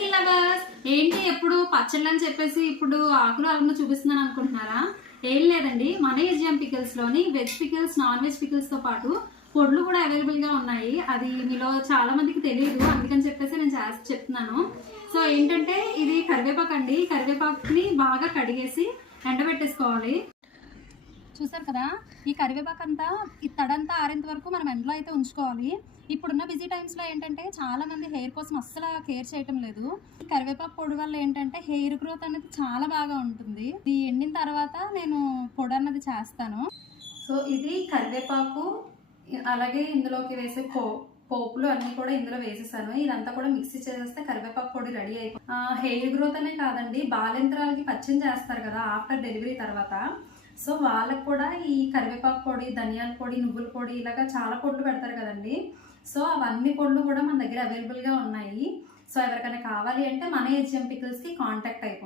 Pickle lovers ఏంటి ఎప్పుడు పచ్చళ్ళు అని చెప్పేసి ఇప్పుడు ఆకులు ఆకులు చూపిస్తున్నాను అనుకుంటున్నారా? ఏం లేదండి, మన ఏజిఎం పికిల్స్ లోని veg pickles, non veg pickles తో పాటు పొడులు కూడా అవైలబుల్ గా ఉన్నాయి. అది మీలో చాలా మందికి తెలియదు, అందుకని చెప్పేసి నేను చెప్తున్నాను. సో ఏంటంటే ఇది కరివేపాకు అండి. కరివేపాకుని బాగా కడిగేసి ఎండబెట్టేసుకోవాలి. చూసారు కదా, ఈ కరివేపాకు అంతా ఈ తడంతా ఆరేంత వరకు మనం ఎండలో అయితే ఉంచుకోవాలి. ఇప్పుడున్న బిజీ టైమ్స్లో ఏంటంటే చాలా మంది హెయిర్ కోసం అస్సలు కేర్ చేయటం లేదు. ఈ కరివేపాకు పొడి వల్ల ఏంటంటే హెయిర్ గ్రోత్ అనేది చాలా బాగా ఉంటుంది. ఇది ఎండిన తర్వాత నేను పొడి అన్నది చేస్తాను. సో ఇది కరివేపాకు, అలాగే ఇందులోకి వేసే పోపులు అన్ని కూడా ఇందులో వేసేసాను. ఇదంతా కూడా మిక్సీ చేసేస్తే కరివేపాకు పొడి రెడీ అయిపోయింది. హెయిర్ గ్రోత్ అనే కాదండి, బాలింతరాలకి పచ్చని చేస్తారు కదా ఆఫ్టర్ డెలివరీ తర్వాత, సో వాళ్ళకు కూడా ఈ కరివేపాకు పొడి, ధనియాల పొడి, నువ్వుల పొడి ఇలాగా చాలా పొడులు పెడతారు కదండి. సో అవన్నీ పొడులు కూడా మన దగ్గర అవైలబుల్గా ఉన్నాయి. సో ఎవరికైనా కావాలి అంటే మన ఏజిఎం పికిల్స్కి కాంటాక్ట్ అయిపోయింది.